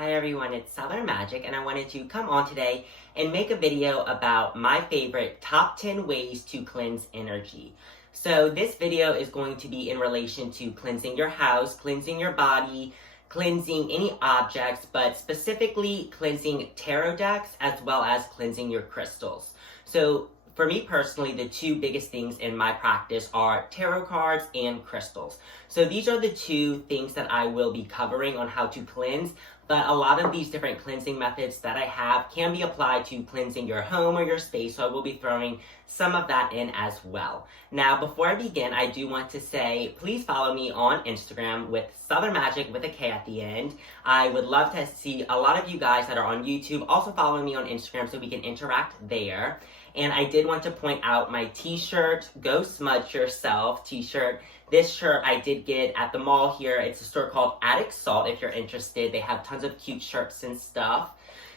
Hi everyone, it's Southern Magic and I wanted to come on today and make a video about my favorite top 10 ways to cleanse energy. So this video is going to be in relation to cleansing your house, cleansing your body, cleansing any objects, but specifically cleansing tarot decks as well as cleansing your crystals. So for me personally, the two biggest things in my practice are tarot cards and crystals. So these are the two things that I will be covering on how to cleanse, but a lot of these different cleansing methods that I have can be applied to cleansing your home or your space, so I will be throwing some of that in as well. Now, before I begin, I do want to say, please follow me on Instagram with Southern Magic with a K at the end. I would love to see a lot of you guys that are on YouTube also following me on Instagram so we can interact there. And I did want to point out my t-shirt, Go Smudge Yourself t-shirt. This shirt I did get at the mall here. It's a store called Attic Salt if you're interested. They have tons of cute shirts and stuff.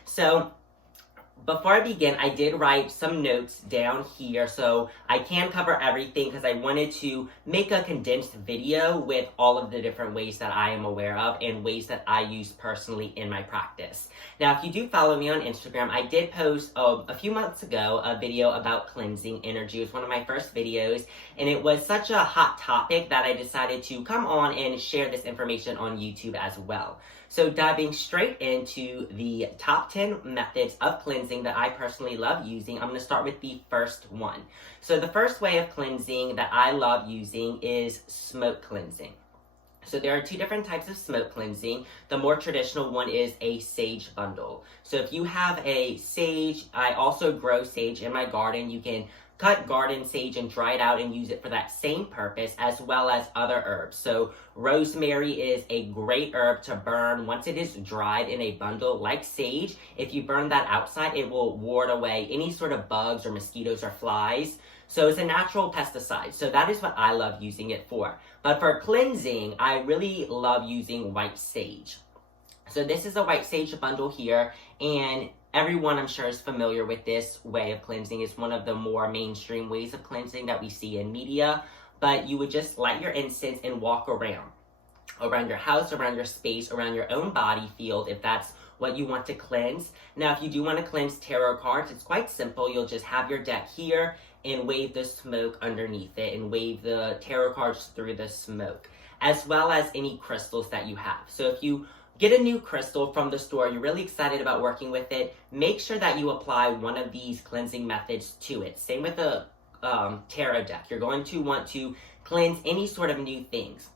So before I begin, I did write some notes down here so I can cover everything because I wanted to make a condensed video with all of the different ways that I am aware of and ways that I use personally in my practice. Now, if you do follow me on Instagram, I did post a few months ago a video about cleansing energy. It was one of my first videos, and it was such a hot topic that I decided to come on and share this information on YouTube as well. So diving straight into the top 10 methods of cleansing that I personally love using, I'm going to start with the first one. So the first way of cleansing that I love using is smoke cleansing. So there are two different types of smoke cleansing. The more traditional one is a sage bundle. So if you have a sage, I also grow sage in my garden. You can cut garden sage and dry it out and use it for that same purpose, as well as other herbs. So rosemary is a great herb to burn once it is dried in a bundle. Like sage, if you burn that outside, it will ward away any sort of bugs or mosquitoes or flies. So it's a natural pesticide. So that is what I love using it for. But for cleansing, I really love using white sage. So this is a white sage bundle here, and everyone, I'm sure, is familiar with this way of cleansing. It's one of the more mainstream ways of cleansing that we see in media. But you would just light your incense and walk around your house, around your space, around your own body field, if that's what you want to cleanse. Now, if you do want to cleanse tarot cards, it's quite simple. You'll just have your deck here and wave the smoke underneath it and wave the tarot cards through the smoke, as well as any crystals that you have. So if you get a new crystal from the store, you're really excited about working with it, make sure that you apply one of these cleansing methods to it. Same with the tarot deck. You're going to want to cleanse any sort of new things.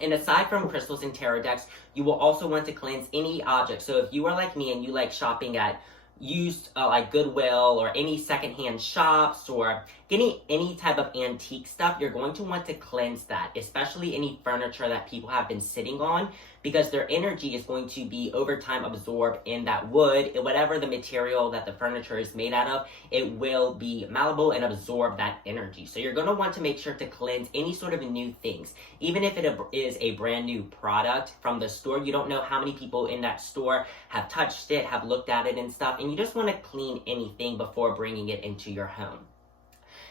And aside from crystals and tarot decks, you will also want to cleanse any object. So if you are like me and you like shopping at used like Goodwill or any secondhand shops or any type of antique stuff, you're going to want to cleanse that, especially any furniture that people have been sitting on, because their energy is going to be over time absorbed in that wood. Whatever the material that the furniture is made out of, it will be malleable and absorb that energy. So you're going to want to make sure to cleanse any sort of new things. Even if it is a brand new product from the store, you don't know how many people in that store have touched it, have looked at it and stuff, and you just want to clean anything before bringing it into your home.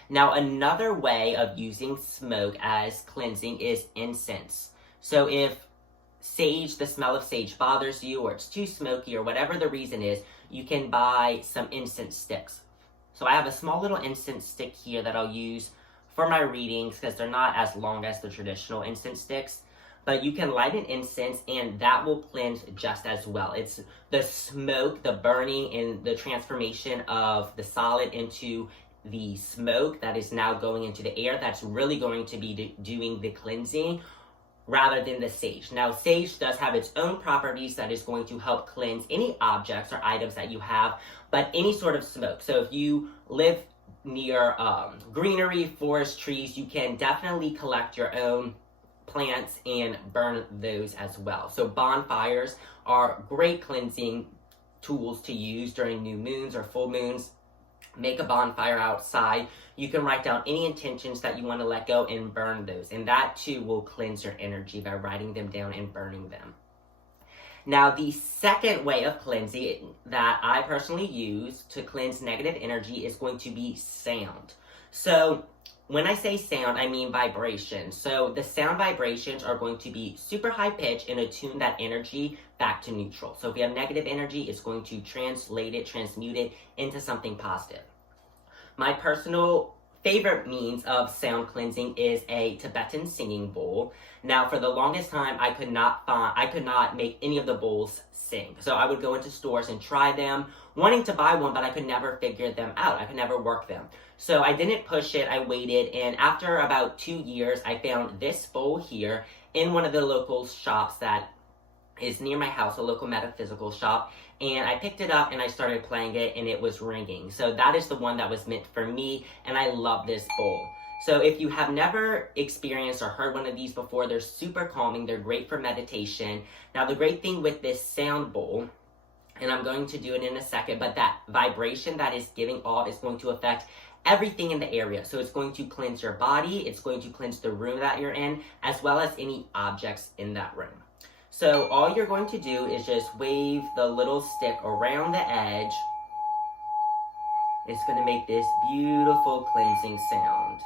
Now, another way of using smoke as cleansing is incense. So if sage, the smell of sage bothers you, or it's too smoky, or whatever the reason is, you can buy some incense sticks. So I have a small little incense stick here that I'll use for my readings because they're not as long as the traditional incense sticks. But you can light an incense and that will cleanse just as well. It's the smoke, the burning, and the transformation of the solid into the smoke that is now going into the air that's really going to be doing the cleansing, rather than the sage. Now, sage does have its own properties that is going to help cleanse any objects or items that you have, but any sort of smoke. So if you live near greenery, forest, trees, you can definitely collect your own plants and burn those as well. So bonfires are great cleansing tools to use during new moons or full moons. Make a bonfire outside. You can write down any intentions that you want to let go and burn those. And that too will cleanse your energy by writing them down and burning them. Now, the second way of cleansing that I personally use to cleanse negative energy is going to be sound. So when I say sound, I mean vibration. So the sound vibrations are going to be super high pitch and attune that energy back to neutral. So if we have negative energy, it's going to transmute it into something positive. My personal favorite means of sound cleansing is a Tibetan singing bowl. Now, for the longest time, I could not make any of the bowls sing. So I would go into stores and try them, wanting to buy one, but I could never figure them out. I could never work them. So I didn't push it, I waited, and after about 2 years, I found this bowl here in one of the local shops that is near my house, a local metaphysical shop, and I picked it up and I started playing it and it was ringing. So that is the one that was meant for me, and I love this bowl. So if you have never experienced or heard one of these before, they're super calming, they're great for meditation. Now the great thing with this sound bowl, and I'm going to do it in a second, but that vibration that is giving off is going to affect everything in the area. So it's going to cleanse your body, it's going to cleanse the room that you're in, as well as any objects in that room. So all you're going to do is just wave the little stick around the edge. It's going to make this beautiful cleansing sound.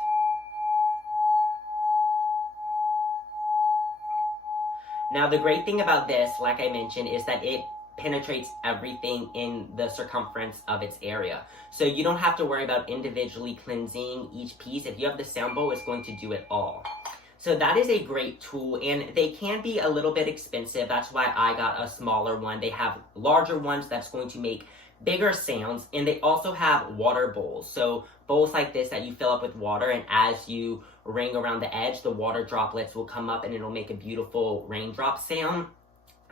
Now the great thing about this, like I mentioned, is that it penetrates everything in the circumference of its area. So you don't have to worry about individually cleansing each piece. If you have the sound bowl, it's going to do it all. So that is a great tool, and they can be a little bit expensive. That's why I got a smaller one. They have larger ones that's going to make bigger sounds, and they also have water bowls. So bowls like this that you fill up with water, and as you ring around the edge, the water droplets will come up and it'll make a beautiful raindrop sound.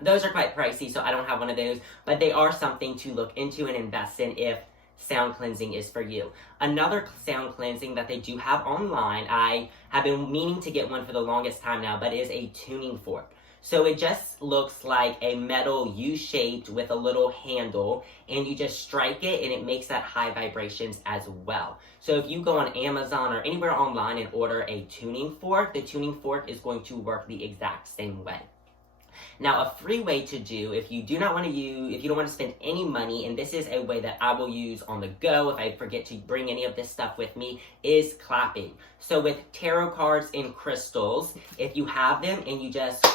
Those are quite pricey, so I don't have one of those, but they are something to look into and invest in if sound cleansing is for you. Another sound cleansing that they do have online, I have been meaning to get one for the longest time now, but is a tuning fork. So it just looks like a metal U-shaped with a little handle, and you just strike it and it makes that high vibrations as well. So if you go on Amazon or anywhere online and order a tuning fork, the tuning fork is going to work the exact same way. Now, a free way to do, if you don't want to spend any money, and this is a way that I will use on the go if I forget to bring any of this stuff with me, is clapping. So with tarot cards and crystals, if you have them and you just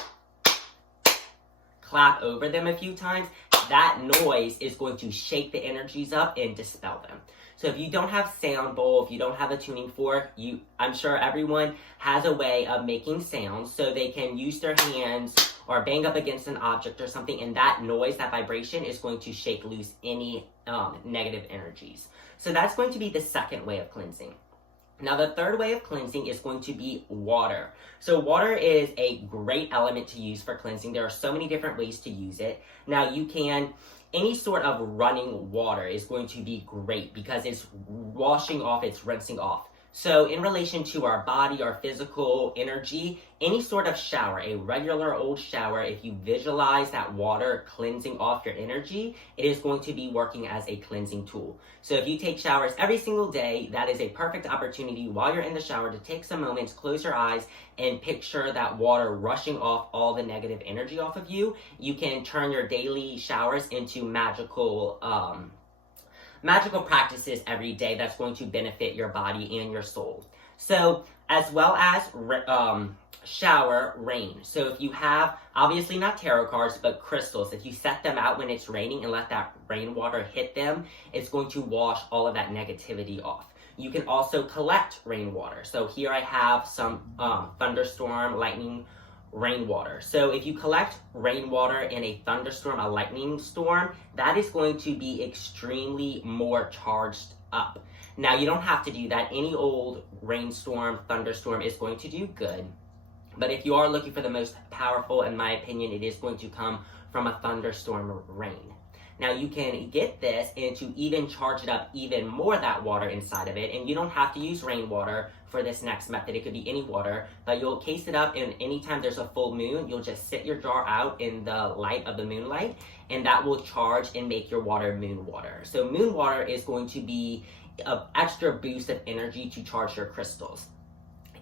clap over them a few times, that noise is going to shake the energies up and dispel them. So if you don't have sound bowl, if you don't have a tuning fork, I'm sure everyone has a way of making sounds, so they can use their hands or bang up against an object or something, and that noise, that vibration is going to shake loose any negative energies. So that's going to be the second way of cleansing. Now the third way of cleansing is going to be water. So water is a great element to use for cleansing. There are so many different ways to use it. Now any sort of running water is going to be great because it's washing off, it's rinsing off. So in relation to our body, our physical energy, any sort of shower, a regular old shower, if you visualize that water cleansing off your energy, it is going to be working as a cleansing tool. So if you take showers every single day, that is a perfect opportunity while you're in the shower to take some moments, close your eyes, and picture that water rushing off all the negative energy off of you. You can turn your daily showers into magical practices every day that's going to benefit your body and your soul. So, as well as shower rain. So if you have, obviously not tarot cards, but crystals, if you set them out when it's raining and let that rainwater hit them, it's going to wash all of that negativity off. You can also collect rainwater. So here I have some thunderstorm, lightning, rainwater. So if you collect rainwater in a thunderstorm, a lightning storm, that is going to be extremely more charged up. Now you don't have to do that. Any old rainstorm, thunderstorm is going to do good. But if you are looking for the most powerful, in my opinion, it is going to come from a thunderstorm rain. Now you can get this and to even charge it up even more, that water inside of it, and you don't have to use rainwater for this next method. It could be any water, but you'll case it up, and anytime there's a full moon, you'll just sit your jar out in the light of the moonlight, and that will charge and make your water moon water. So moon water is going to be an extra boost of energy to charge your crystals.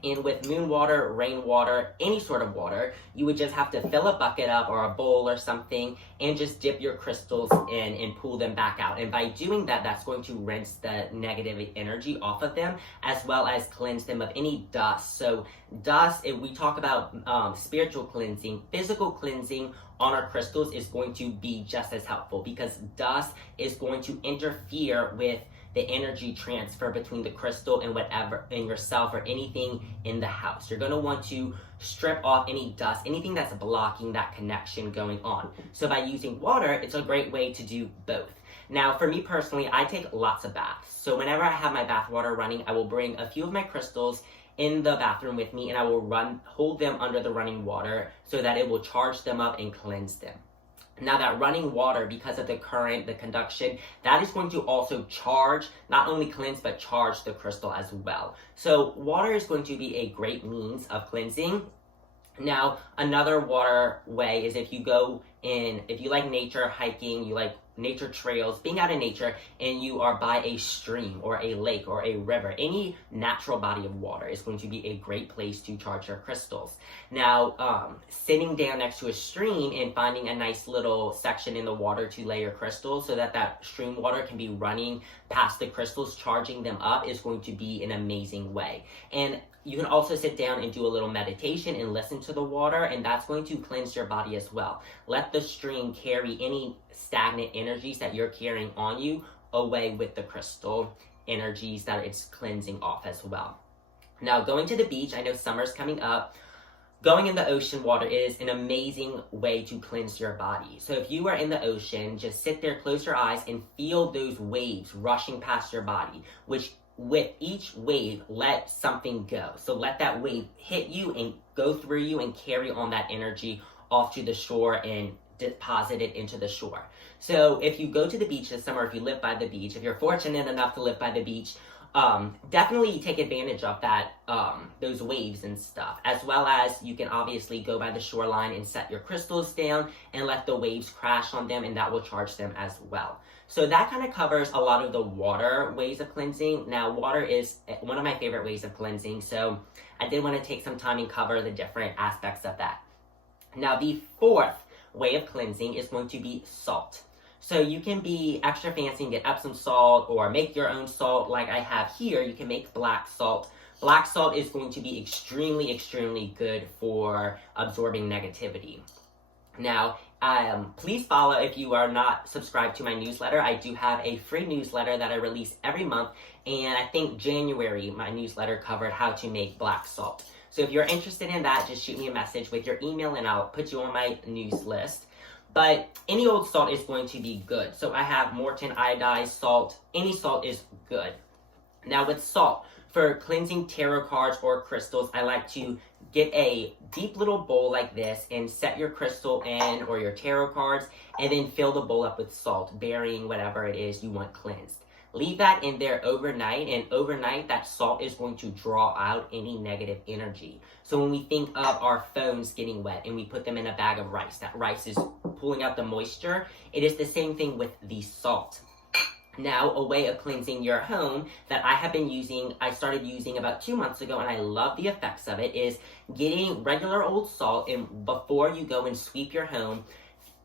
And with moon water, rainwater, any sort of water, you would just have to fill a bucket up or a bowl or something and just dip your crystals in and pull them back out. And by doing that, that's going to rinse the negative energy off of them, as well as cleanse them of any dust. So dust, if we talk about spiritual cleansing, physical cleansing on our crystals is going to be just as helpful, because dust is going to interfere with the energy transfer between the crystal and whatever, and yourself or anything in the house. You're gonna want to strip off any dust, anything that's blocking that connection going on. So by using water, it's a great way to do both. Now, for me personally, I take lots of baths. So whenever I have my bath water running, I will bring a few of my crystals in the bathroom with me, and I will hold them under the running water so that it will charge them up and cleanse them. Now that running water, because of the current, the conduction, that is going to also charge, not only cleanse, but charge the crystal as well. So water is going to be a great means of cleansing. Now, another water way is if you like nature, hiking, you like nature trails, being out in nature, and you are by a stream or a lake or a river, any natural body of water is going to be a great place to charge your crystals. Now, sitting down next to a stream and finding a nice little section in the water to lay your crystals so that that stream water can be running past the crystals, charging them up, is going to be an amazing way. And you can also sit down and do a little meditation and listen to the water, and that's going to cleanse your body as well. Let the stream carry any stagnant energies that you're carrying on you away with the crystal energies that it's cleansing off as well. Now, going to the beach, I know summer's coming up. Going in the ocean water is an amazing way to cleanse your body. So if you are in the ocean, just sit there, close your eyes, and feel those waves rushing past your body, which with each wave, let something go. So let that wave hit you and go through you and carry on that energy off to the shore and deposit it into the shore. So if you go to the beach this summer, if you live by the beach, if you're fortunate enough to live by the beach, definitely take advantage of that, those waves and stuff, as well as you can obviously go by the shoreline and set your crystals down and let the waves crash on them, and that will charge them as well. So that kind of covers a lot of the water ways of cleansing. Now, water is one of my favorite ways of cleansing, so I did want to take some time and cover the different aspects of that. Now, the fourth way of cleansing is going to be salt. So you can be extra fancy and get Epsom salt or make your own salt like I have here. You can make black salt. Black salt is going to be extremely, extremely good for absorbing negativity. Now, please follow if you are not subscribed to my newsletter. I do have a free newsletter that I release every month, and I think January my newsletter covered how to make black salt. So if you're interested in that, just shoot me a message with your email and I'll put you on my news list. But any old salt is going to be good. So I have Morton iodized salt. Any salt is good. Now with salt, for cleansing tarot cards or crystals, I like to get a deep little bowl like this and set your crystal in or your tarot cards, and then fill the bowl up with salt, burying whatever it is you want cleansed. Leave that in there overnight, and overnight that salt is going to draw out any negative energy. So when we think of our phones getting wet and we put them in a bag of rice, that rice is pulling out the moisture. It is the same thing with the salt. Now, a way of cleansing your home that I have been using, I started using about 2 months ago, and I love the effects of it, is getting regular old salt, and before you go and sweep your home,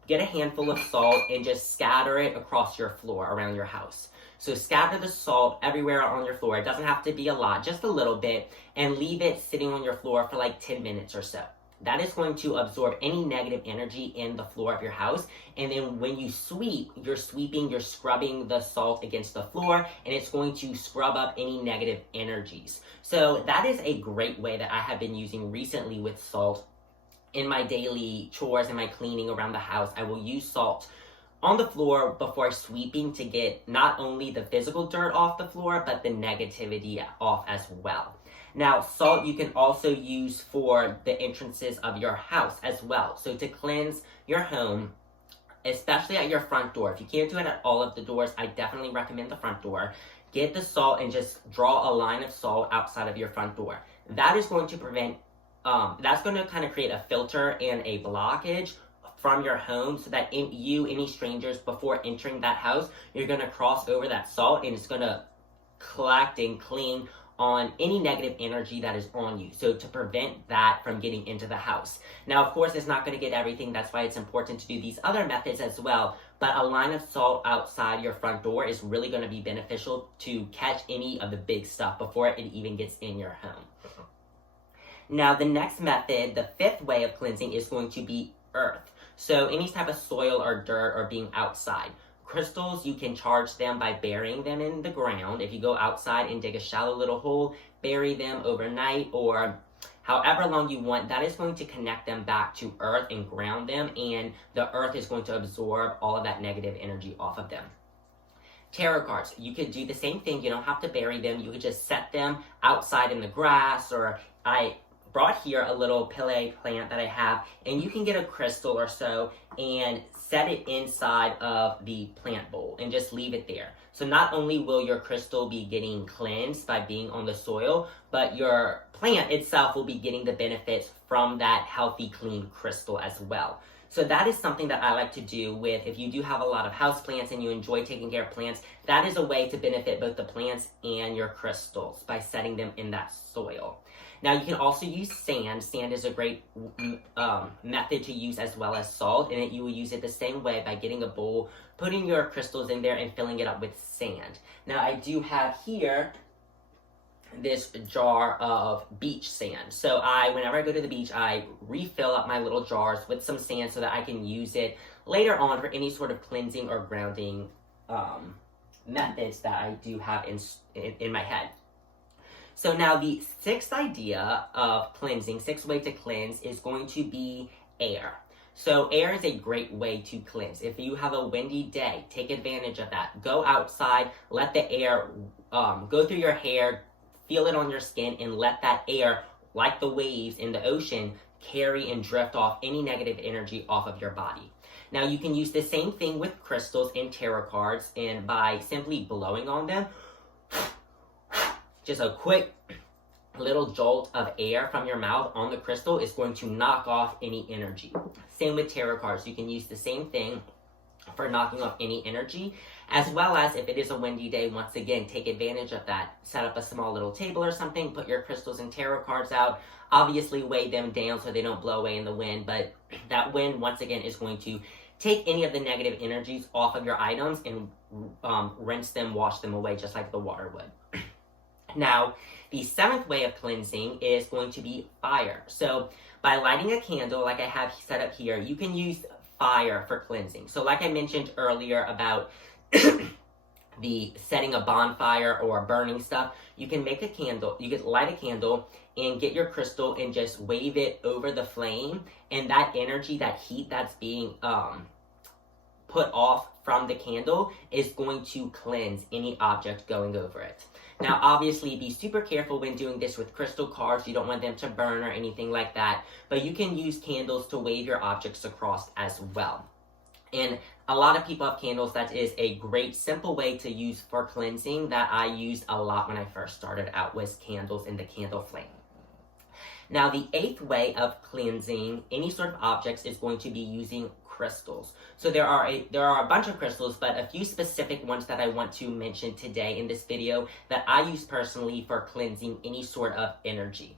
get a handful of salt and just scatter it across your floor around your house. So scatter the salt everywhere on your floor. It doesn't have to be a lot, just a little bit, and leave it sitting on your floor for like 10 minutes or so. That is going to absorb any negative energy in the floor of your house. And then when you sweep, you're scrubbing the salt against the floor, and it's going to scrub up any negative energies. So that is a great way that I have been using recently with salt. In my daily chores and my cleaning around the house, I will use salt on the floor before sweeping to get not only the physical dirt off the floor, but the negativity off as well. Now, salt you can also use for the entrances of your house as well. So to cleanse your home, especially at your front door, if you can't do it at all of the doors, I definitely recommend the front door. Get the salt and just draw a line of salt outside of your front door. That is going to prevent, that's going to kind of create a filter and a blockage from your home, so that any strangers, before entering that house, you're going to cross over that salt, and it's going to collect and clean on any negative energy that is on you. So to prevent that from getting into the house. Now, of course, it's not going to get everything. That's why it's important to do these other methods as well. But a line of salt outside your front door is really going to be beneficial to catch any of the big stuff before it even gets in your home. Now, the next method, the fifth way of cleansing, is going to be earth. So any type of soil or dirt or being outside. Crystals, you can charge them by burying them in the ground. If you go outside and dig a shallow little hole, bury them overnight or however long you want, that is going to connect them back to earth and ground them, and the earth is going to absorb all of that negative energy off of them. Tarot cards, you could do the same thing. You don't have to bury them. You could just set them outside in the grass, or I brought here a little pile plant that I have, and you can get a crystal or so and set it inside of the plant bowl and just leave it there. So not only will your crystal be getting cleansed by being on the soil, but your plant itself will be getting the benefits from that healthy, clean crystal as well. So that is something that I like to do with, if you do have a lot of house plants and you enjoy taking care of plants, that is a way to benefit both the plants and your crystals by setting them in that soil. Now, you can also use sand. Sand is a great method to use as well as salt, and you will use it the same way by getting a bowl, putting your crystals in there, and filling it up with sand. Now, I do have here this jar of beach sand. So whenever I go to the beach, I refill up my little jars with some sand so that I can use it later on for any sort of cleansing or grounding methods that I do have in my head. So now the sixth idea of cleansing, sixth way to cleanse, is going to be air. So air is a great way to cleanse. If you have a windy day, take advantage of that. Go outside, let the air go through your hair, feel it on your skin, and let that air, like the waves in the ocean, carry and drift off any negative energy off of your body. Now, you can use the same thing with crystals and tarot cards, and by simply blowing on them, just a quick little jolt of air from your mouth on the crystal is going to knock off any energy. Same with tarot cards. You can use the same thing for knocking off any energy, as well as if it is a windy day, once again, take advantage of that. Set up a small little table or something, put your crystals and tarot cards out. Obviously, weigh them down so they don't blow away in the wind, but that wind, once again, is going to take any of the negative energies off of your items and rinse them, wash them away, just like the water would. Now, the seventh way of cleansing is going to be fire. So by lighting a candle, like I have set up here, you can use fire for cleansing. So like I mentioned earlier about the setting a bonfire or burning stuff, you can make a candle, you can light a candle and get your crystal and just wave it over the flame, and that energy, that heat that's being put off from the candle is going to cleanse any object going over it. Now, obviously, be super careful when doing this with crystal cards. You don't want them to burn or anything like that. But you can use candles to wave your objects across as well. And a lot of people have candles. That is a great, simple way to use for cleansing that I used a lot when I first started out, was candles and the candle flame. Now, the eighth way of cleansing any sort of objects is going to be using crystals. So there are a bunch of crystals, but a few specific ones that I want to mention today in this video that I use personally for cleansing any sort of energy.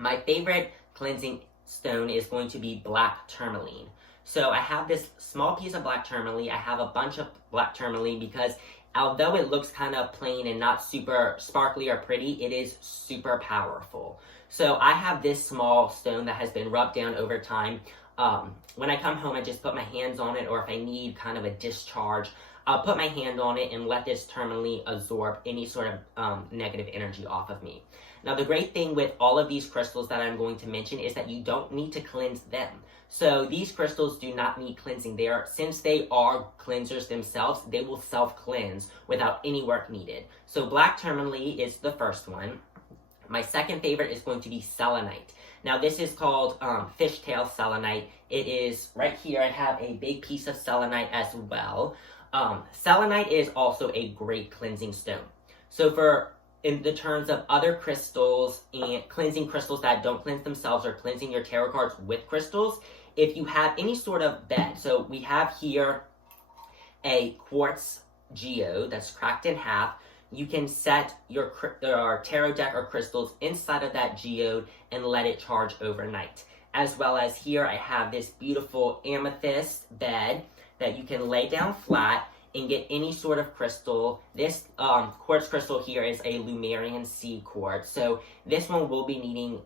My favorite cleansing stone is going to be black tourmaline. So I have this small piece of black tourmaline. I have a bunch of black tourmaline because although it looks kind of plain and not super sparkly or pretty, it is super powerful. So I have this small stone that has been rubbed down over time. When I come home, I just put my hands on it, or if I need kind of a discharge, I'll put my hand on it and let this tourmaline absorb any sort of negative energy off of me. Now, the great thing with all of these crystals that I'm going to mention is that you don't need to cleanse them. So these crystals do not need cleansing. Since they are cleansers themselves, they will self-cleanse without any work needed. So black tourmaline is the first one. My second favorite is going to be selenite. Now, this is called fishtail selenite. It is right here. I have a big piece of selenite as well. Selenite is also a great cleansing stone. So in the terms of other crystals and cleansing crystals that don't cleanse themselves, or cleansing your tarot cards with crystals, if you have any sort of bed, so we have here a quartz geode that's cracked in half. you can set your tarot deck or crystals inside of that geode and let it charge overnight. As well as here, I have this beautiful amethyst bed that you can lay down flat and get any sort of crystal. This quartz crystal here is a Lemurian sea quartz. So this one will be needing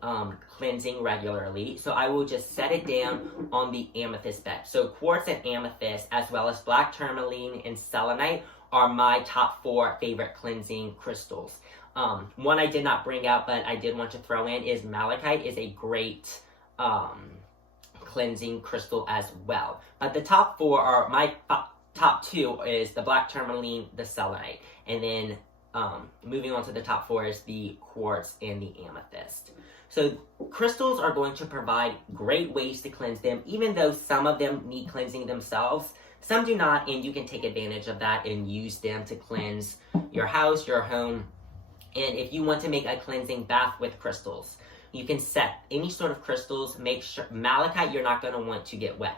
cleansing regularly. So I will just set it down on the amethyst bed. So quartz and amethyst, as well as black tourmaline and selenite, are my top 4 favorite cleansing crystals. One I did not bring out, but I did want to throw in is malachite is a great cleansing crystal as well. But the top 4 are my top 2 is the black tourmaline, the selenite, and then moving on to the top 4 is the quartz and the amethyst. So crystals are going to provide great ways to cleanse them, even though some of them need cleansing themselves. Some do not, and you can take advantage of that and use them to cleanse your house, your home. And if you want to make a cleansing bath with crystals, you can set any sort of crystals. Make sure malachite, you're not going to want to get wet.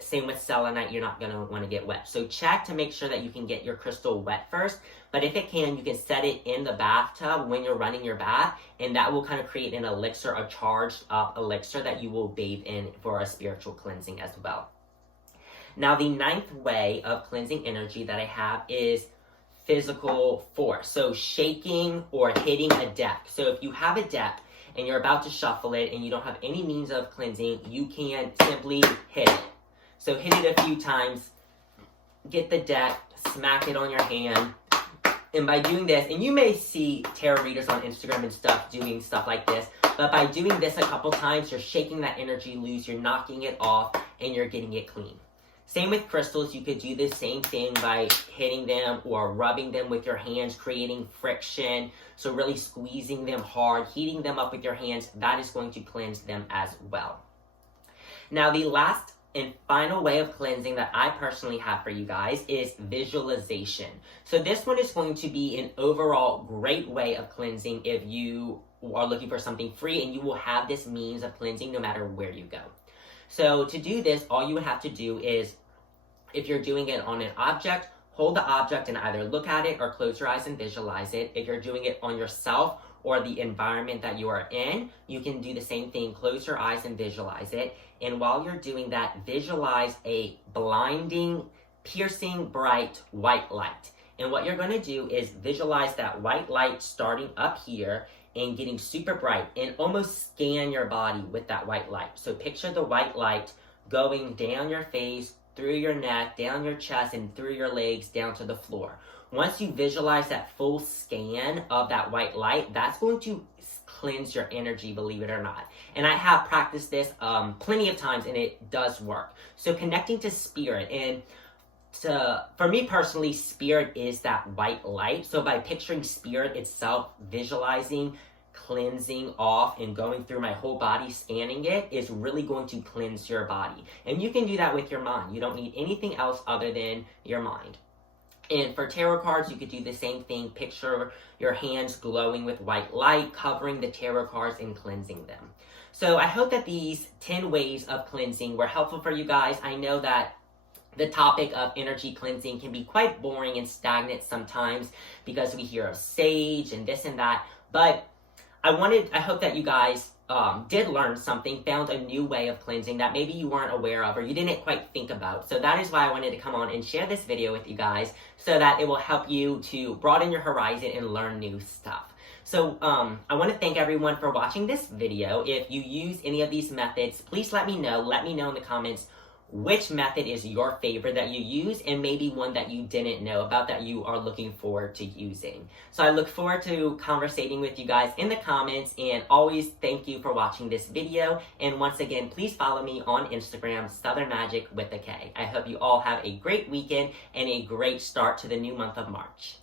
Same with selenite, you're not going to want to get wet. So check to make sure that you can get your crystal wet first. But if it can, you can set it in the bathtub when you're running your bath, and that will kind of create an elixir, a charged up elixir that you will bathe in for a spiritual cleansing as well. Now, the 9th way of cleansing energy that I have is physical force. So shaking or hitting a deck. So if you have a deck and you're about to shuffle it and you don't have any means of cleansing, you can simply hit it. So hit it a few times, get the deck, smack it on your hand. And by doing this, and you may see tarot readers on Instagram and stuff doing stuff like this, but by doing this a couple times, you're shaking that energy loose, you're knocking it off, and you're getting it clean. Same with crystals, you could do the same thing by hitting them or rubbing them with your hands, creating friction. So really squeezing them hard, heating them up with your hands, that is going to cleanse them as well. Now, the last and final way of cleansing that I personally have for you guys is visualization. So this one is going to be an overall great way of cleansing if you are looking for something free, and you will have this means of cleansing no matter where you go. So to do this, all you would have to do is, if you're doing it on an object, hold the object and either look at it or close your eyes and visualize it. If you're doing it on yourself or the environment that you are in, you can do the same thing. Close your eyes and visualize it. And while you're doing that, visualize a blinding, piercing, bright white light. And what you're going to do is visualize that white light starting up here and getting super bright, and almost scan your body with that white light. So picture the white light going down your face, through your neck, down your chest, and through your legs down to the floor. Once you visualize that full scan of that white light, that's going to cleanse your energy, believe it or not. And I have practiced this plenty of times, and it does work. So connecting to spirit, and for me personally, spirit is that white light. So by picturing spirit itself, visualizing, cleansing off, and going through my whole body, scanning it, is really going to cleanse your body. And you can do that with your mind. You don't need anything else other than your mind. And for tarot cards, you could do the same thing. Picture your hands glowing with white light, covering the tarot cards and cleansing them. So I hope that these 10 ways of cleansing were helpful for you guys. I know that the topic of energy cleansing can be quite boring and stagnant sometimes because we hear of sage and this and that. But I hope that you guys did learn something, found a new way of cleansing that maybe you weren't aware of or you didn't quite think about. So that is why I wanted to come on and share this video with you guys, so that it will help you to broaden your horizon and learn new stuff. So I want to thank everyone for watching this video. If you use any of these methods, please let me know. Let me know in the comments which method is your favorite that you use, and maybe one that you didn't know about that you are looking forward to using. So I look forward to conversating with you guys in the comments, and always thank you for watching this video. And once again, please follow me on Instagram, Southern Magic with a K. I hope you all have a great weekend and a great start to the new month of March.